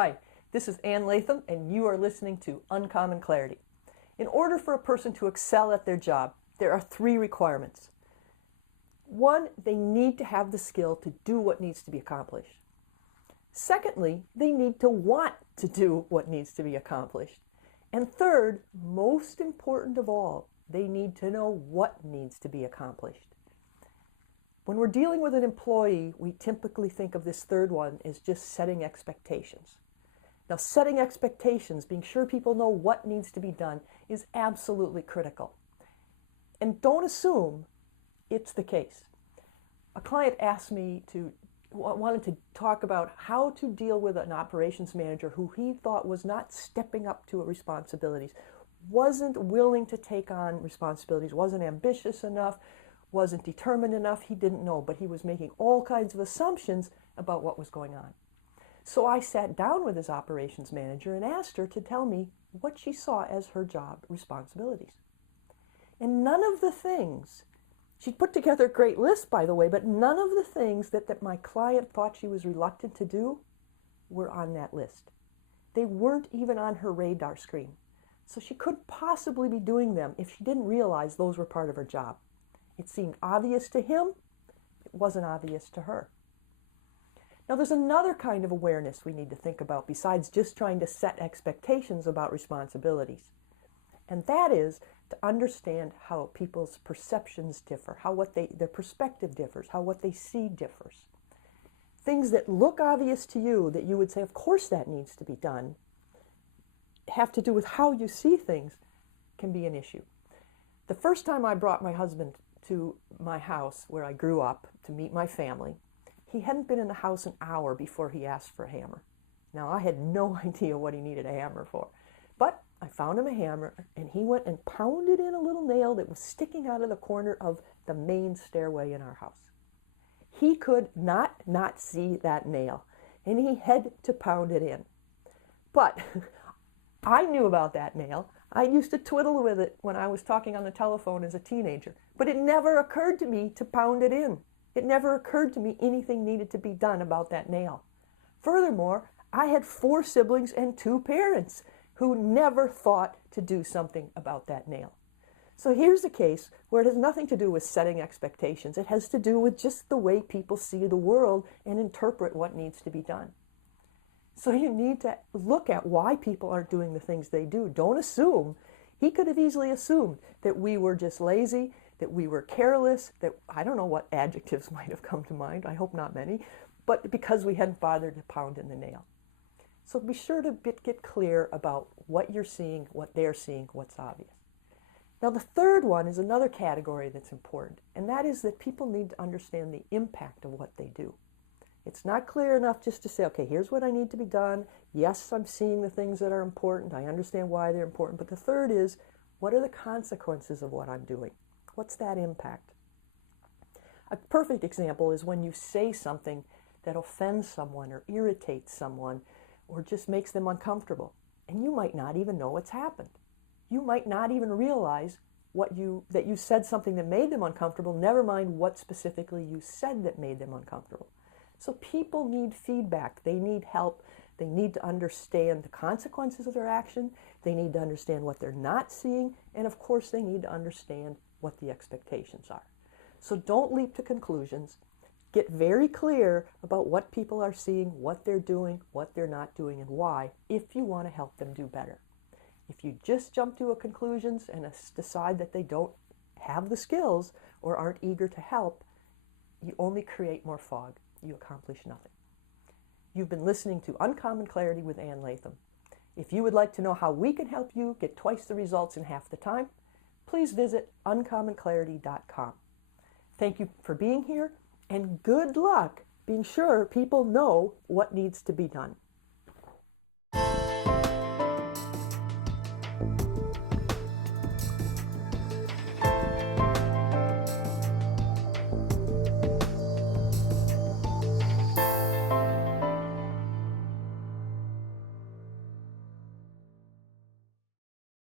Hi, this is Ann Latham, and you are listening to Uncommon Clarity. In order for a person to excel at their job, there are 3 requirements. 1, they need to have the skill to do what needs to be accomplished. Secondly, they need to want to do what needs to be accomplished. And third, most important of all, they need to know what needs to be accomplished. When we're dealing with an employee, we typically think of this third one as just setting expectations. Now, setting expectations, being sure people know what needs to be done, is absolutely critical. And don't assume it's the case. A client asked me wanted to talk about how to deal with an operations manager who he thought was not stepping up to responsibilities, wasn't willing to take on responsibilities, wasn't ambitious enough, wasn't determined enough. He didn't know, but he was making all kinds of assumptions about what was going on. So I sat down with his operations manager and asked her to tell me what she saw as her job responsibilities. And none of the things, she put together a great list, by the way, but none of the things that my client thought she was reluctant to do were on that list. They weren't even on her radar screen. So she couldn't possibly be doing them if she didn't realize those were part of her job. It seemed obvious to him. It wasn't obvious to her. Now, there's another kind of awareness we need to think about besides just trying to set expectations about responsibilities. And that is to understand how people's perceptions differ, how their perspective differs, how what they see differs. Things that look obvious to you that you would say, of course that needs to be done, have to do with how you see things, can be an issue. The first time I brought my husband to my house where I grew up to meet my family, he hadn't been in the house an hour before he asked for a hammer. Now, I had no idea what he needed a hammer for, but I found him a hammer, and he went and pounded in a little nail that was sticking out of the corner of the main stairway in our house. He could not see that nail, and he had to pound it in. But I knew about that nail. I used to twiddle with it when I was talking on the telephone as a teenager, but it never occurred to me to pound it in. It never occurred to me anything needed to be done about that nail. Furthermore, I had 4 siblings and 2 parents who never thought to do something about that nail. So here's a case where it has nothing to do with setting expectations. It has to do with just the way people see the world and interpret what needs to be done. So you need to look at why people aren't doing the things they do. Don't assume. He could have easily assumed that we were just lazy, that we were careless, that I don't know what adjectives might have come to mind. I hope not many, but because we hadn't bothered to pound in the nail. So be sure to get clear about what you're seeing, what they're seeing, what's obvious. Now, the third one is another category that's important, and that is that people need to understand the impact of what they do. It's not clear enough just to say, okay, here's what I need to be done. Yes, I'm seeing the things that are important. I understand why they're important. But the third is, what are the consequences of what I'm doing? What's that impact? A perfect example is when you say something that offends someone or irritates someone or just makes them uncomfortable, and you might not even know what's happened. You might not even realize that you said something that made them uncomfortable, never mind what specifically you said that made them uncomfortable. So people need feedback. They need help. They need to understand the consequences of their action. They need to understand what they're not seeing. And of course, they need to understand what the expectations are. So don't leap to conclusions. Get very clear about what people are seeing, what they're doing, what they're not doing, and why, if you want to help them do better. If you just jump to conclusions and decide that they don't have the skills or aren't eager to help, you only create more fog. You accomplish nothing. You've been listening to Uncommon Clarity with Ann Latham. If you would like to know how we can help you get twice the results in half the time, please visit uncommonclarity.com. Thank you for being here, and good luck being sure people know what needs to be done.